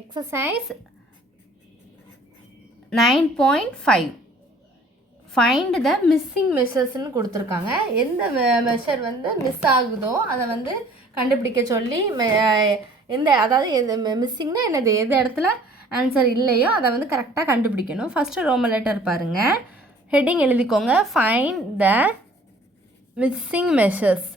Exercise 9.5 find the missing மெஷர்ஸ்ன்னு கொடுத்துருக்காங்க. எந்த measure வந்து மிஸ் ஆகுதோ அதை வந்து கண்டுபிடிக்க சொல்லி அதாவது மிஸ்ஸிங்னா என்னது, எந்த இடத்துல ஆன்சர் இல்லையோ அதை வந்து கரெக்டாக கண்டுபிடிக்கணும். ஃபஸ்ட்டு ரோமன் லெட்டர் பாருங்கள், ஹெட்டிங் எழுதிக்கோங்க, find the missing measures.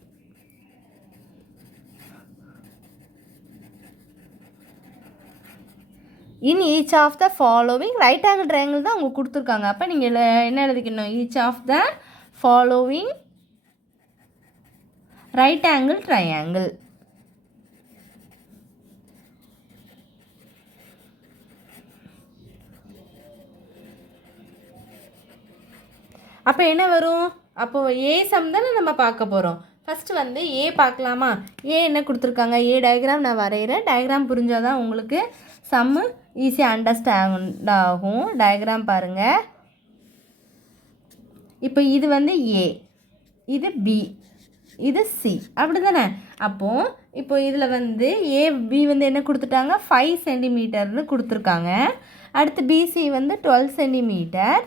In each of the following right angle triangle தான் அவங்க கொடுத்துருக்காங்க. அப்போ நீங்கள் என்ன எழுதிக்கணும், each of the following right angle triangle. அப்போ என்ன வரும், அப்போது ஏ சம் தானே நம்ம பார்க்க போகிறோம். ஃபஸ்ட்டு வந்து ஏ பார்க்கலாமா. ஏ என்ன கொடுத்துருக்காங்க, ஏ டயக்ராம் நான் வரைகிறேன். டயக்ராம் புரிஞ்சால் தான் உங்களுக்கு சம்மு ஈஸியாக அண்டர்ஸ்டாண்ட் ஆகும். டயக்ராம் பாருங்கள். இப்போ இது வந்து ஏ, இது பி, இது சி, அப்படி தானே. அப்போது இப்போ இதில் வந்து ஏ பி வந்து என்ன கொடுத்துட்டாங்க, 5 சென்டிமீட்டர்னு கொடுத்துருக்காங்க. அடுத்து பிசி வந்து 12 சென்டிமீட்டர்,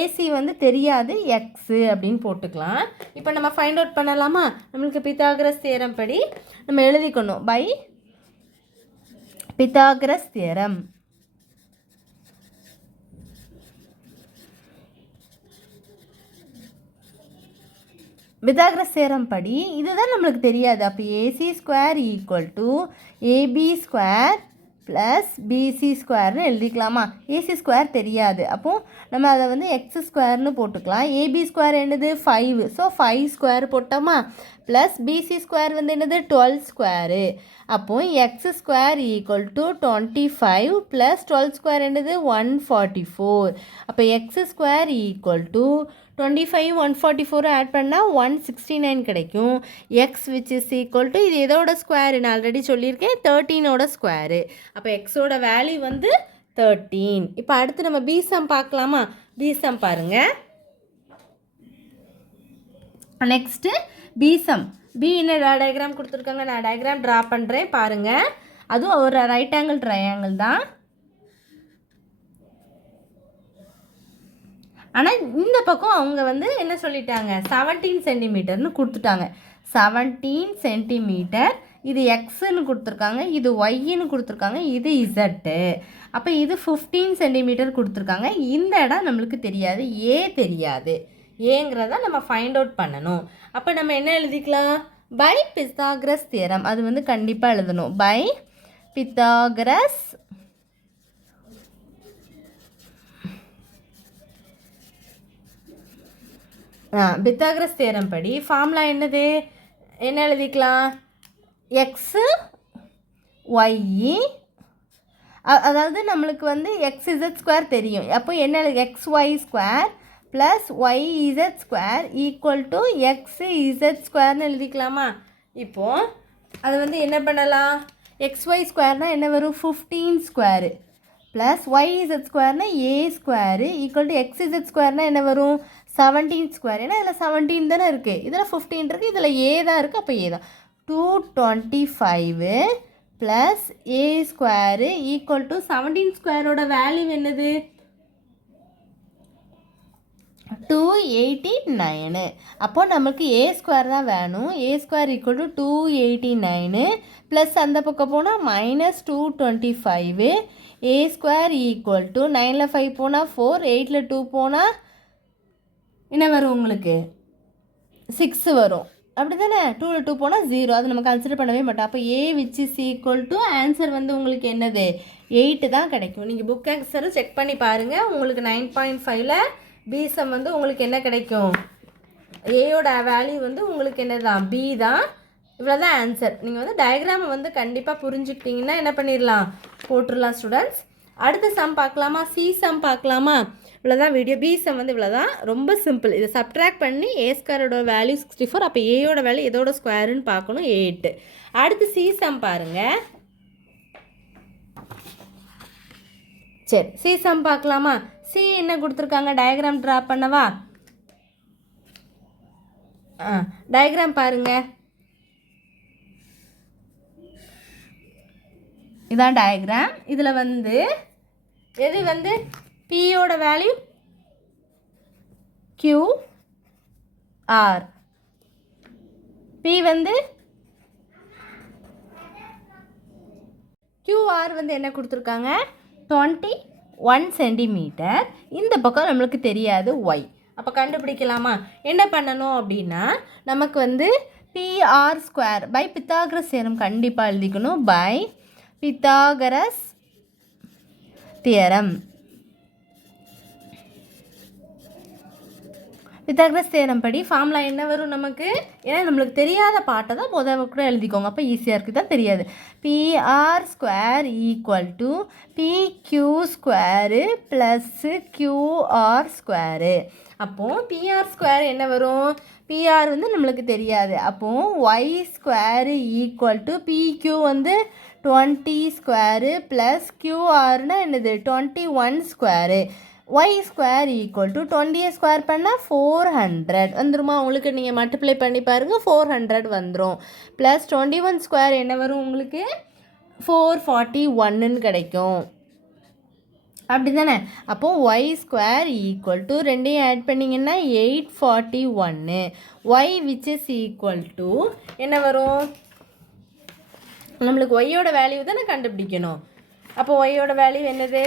ஏசி வந்து தெரியாது, எக்ஸு அப்படின்னு போட்டுக்கலாம். இப்போ நம்ம ஃபைண்ட் அவுட் பண்ணலாமா. நம்மளுக்கு பித்தாகரஸ் தியரம் படி நம்ம எழுதிக்கணும், by Pythagoras theorem. Pythagoras theorem படி இதுதான் நம்மளுக்கு தெரியாது. அப்போ AC square equal to AB square plus BC ஸ்கொயர்னு எழுதிக்கலாமா. ஏசி ஸ்கொயர் தெரியாது, அப்போது நம்ம அதை வந்து எக்ஸ் ஸ்கொயர்னு போட்டுக்கலாம். ஏபி ஸ்கொயர் என்னது 5, ஸோ 5 ஸ்கொயர் போட்டோமா. ப்ளஸ் பிசி ஸ்கொயர் வந்து என்னது 12 ஸ்கொயரு. அப்போது x square equal to 25 plus 12 square என்னது 144. அப்போ x square equal to 25 144 add பண்ணால் 169 கிடைக்கும். X which is equal to, இது எதோட ஸ்கொயரு நான் ஆல்ரெடி சொல்லியிருக்கேன், 13ஓட ஸ்கொயரு. அப்போ எக்ஸோட வேல்யூ வந்து 13. இப்போ அடுத்து நம்ம பி சம் பார்க்கலாமா. பி சம் பாருங்கள். Next B sum. பி என்ன டயக்ராம் கொடுத்துருக்காங்க, நான் டயக்ராம் ட்ரா பண்ணுறேன் பாருங்கள். அதுவும் ஒரு ரைட் ஆங்கிள் ட்ரையாங்கிள் தான். ஆனால் இந்த பக்கம் அவங்க வந்து என்ன சொல்லிட்டாங்க, 17 சென்டிமீட்டர்னு கொடுத்துட்டாங்க. 17 சென்டிமீட்டர், இது எக்ஸுன்னு கொடுத்துருக்காங்க, இது ஒய்ன்னு கொடுத்துருக்காங்க, இது இசட்டு. அப்போ இது 15 சென்டிமீட்டர் கொடுத்துருக்காங்க. இந்த இடம் நம்மளுக்கு தெரியாது, ஏ தெரியாது. ஏங்கிறத நம்ம ஃபைண்ட் அவுட் பண்ணணும். அப்போ நம்ம என்ன எழுதிக்கலாம், பை பித்தாகரஸ் தியரம். அது வந்து கண்டிப்பாக எழுதணும், பை பித்தாகரஸ் பித்தாகரஸ் தியரம் படி ஃபார்முலா என்னது, என்ன எழுதிக்கலாம், எக்ஸு ஒய்இ, அதாவது நம்மளுக்கு வந்து எக்ஸ் இசட் ஸ்கொயர் தெரியும். அப்போ என்ன X Y square plus Y Z square equal to X Z ஸ்கொயர்னு எழுதிக்கலாமா. இப்போது அது வந்து என்ன பண்ணலாம், எக்ஸ் ஒய் ஸ்கொயர்னால் என்ன வரும், 15 ஸ்கொயரு ப்ளஸ் ஒய் இசட் ஸ்கொயர்னால் a square equal to X z ஸ்கொயர்னால் என்ன வரும், 17 ஸ்கொயர். ஏன்னா இதில் 17 தானே இருக்குது, இதில் 15 இருக்குது, இதில் ஏ தான் இருக்குது. அப்போ ஏ தான் 225 plus a square equal to 17 ஸ்கொயரோட வேல்யூ என்னது, 289. அப்போது நமக்கு ஏ ஸ்கொயர் தான் வேணும். A square equal to 289 plus அந்த பக்கம் போனால் minus 225. A square equal to 9ல் 5 போனால் 4, 8ல் 2 போனால் என்ன வரும் உங்களுக்கு, 6 வரும், அப்படி தானே. 2ல் 2 போனால் 0, அது நம்ம கன்சிடர் பண்ணவே மாட்டோம். அப்போ a which is equal to answer வந்து உங்களுக்கு என்னது 8 தான் கிடைக்கும். நீங்கள் புக் ஆன்சரும் செக் பண்ணி பாருங்கள். உங்களுக்கு 9.5ல் பி சம் வந்து உங்களுக்கு என்ன கிடைக்கும், ஏயோட வேல்யூ வந்து உங்களுக்கு என்ன தான், பி தான். இவ்வளோ தான் ஆன்சர். நீங்கள் வந்து டயக்ராமை வந்து கண்டிப்பாக புரிஞ்சுக்கிட்டிங்கன்னா என்ன பண்ணிடலாம், போட்டுடலாம் ஸ்டூடெண்ட்ஸ். அடுத்த சம் பார்க்கலாமா, சி சம் பார்க்கலாமா. இவ்வளோதான் வீடியோ. பி சம் வந்து இவ்வளோதான், ரொம்ப சிம்பிள். இதை சப்ட்ராக்ட் பண்ணி ஏ ஸ்கொயரோட வேல்யூ 64, அப்போ ஏயோட வேல்யூ எதோட ஸ்கொயருன்னு பார்க்கணும், 8. அடுத்து சி சம் பாருங்கள். சரி, சி சம் பார்க்கலாமா. சி என்ன கொடுத்துருக்காங்க, டயக்ராம் ட்ரா பண்ணவா. டயக்ராம் பாருங்கள். இதான் டயக்ராம். இதில் வந்து எது வந்து பியோட வேல்யூ QR, பி வந்து QR வந்து என்ன கொடுத்துருக்காங்க 21 சென்டிமீட்டர். இந்த பக்கம் நம்மளுக்கு தெரியாது ஒய். அப்போ கண்டுபிடிக்கலாமா? என்ன பண்ணணும் அப்படின்னா நமக்கு வந்து PR² பை பித்தாகரஸ் தியரம் கண்டிப்பாக எழுதிக்கணும். By Pythagoras theorem. Pythagoras theorem படி ஃபார்முலா என்ன வரும் நமக்கு? ஏன்னா நம்மளுக்கு தெரியாத பாட்டை தான் முதல்ல கூட எழுதிக்கோங்க, அப்போ ஈஸியாக இருக்குது. தான் தெரியாது. PR² equal to PQ² plus QR². அப்போது PR² என்ன வரும்? PR வந்து நம்மளுக்கு தெரியாது. அப்போது Y² ஈக்குவல் டு PQ வந்து 20² ப்ளஸ் QRனா என்னது 21². Y² ஈக்குவல் டு 20 ஸ்கொயர் பண்ணால் 400 வந்துருமா? உங்களுக்கு நீங்கள் மல்டிப்ளை பண்ணி பாருங்கள், 400 வந்துடும். ப்ளஸ் 21² என்ன வரும் உங்களுக்கு? 441ன்னு கிடைக்கும். அப்படி தானே? அப்போது Y² ஈக்குவல் டு ரெண்டையும் ஆட் பண்ணிங்கன்னா 841. Y which is equal to என்ன வரும்? நம்மளுக்கு ஒய்யோட வேல்யூ தானே கண்டுபிடிக்கணும். அப்போ ஒய்யோட வேல்யூ என்னது?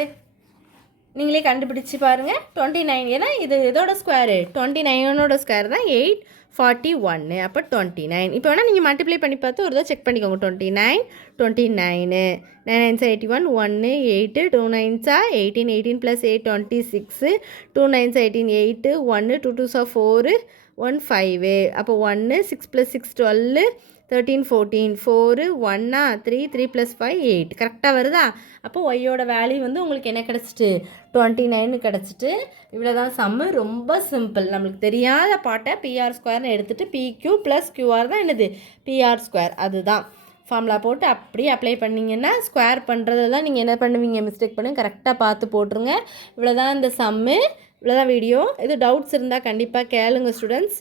நீங்களே கண்டுபிடிச்சி பாருங்கள். 29. ஏன்னா இது இதோட ஸ்கொயரு 29ஓட ஸ்கொயர் தான் 841. அப்போ 29. இப்போ வேணால் நீங்கள் மல்டிப்ளை பண்ணி பார்த்து ஒரு தான் செக் பண்ணிக்கோங்க. 29 29 9 9 81 1 8 2 9 18 18 + 8 26 2 9 18 8 1 2 2 4 1 5. அப்போ 1 6 + 6 12 13 14 4 1 3 3 + 5 8 கரெக்டாக வருதா? அப்போ ஒய்யோட வேல்யூ வந்து உங்களுக்கு என்ன கிடச்சிட்டு 29 கிடச்சிட்டு. இவ்வளோ தான் சம்மு. ரொம்ப சிம்பிள். நம்மளுக்கு தெரியாத பாட்டை PR² எடுத்துகிட்டு PQ + QR தான் என்னது PR². அதுதான் ஃபார்முலா போட்டு அப்படியே அப்ளை பண்ணிங்கன்னா ஸ்கொயர் பண்ணுறது தான் நீங்கள் என்ன பண்ணுவீங்க, மிஸ்டேக் பண்ணி கரெக்டாக பார்த்து போட்டுருங்க. இவ்வளோ தான் இந்த சம்மு. இவ்வளோ தான் வீடியோ. இது டவுட்ஸ் இருந்தால் கண்டிப்பாக கேளுங்க ஸ்டூடெண்ட்ஸ்.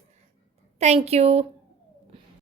தேங்க்யூ.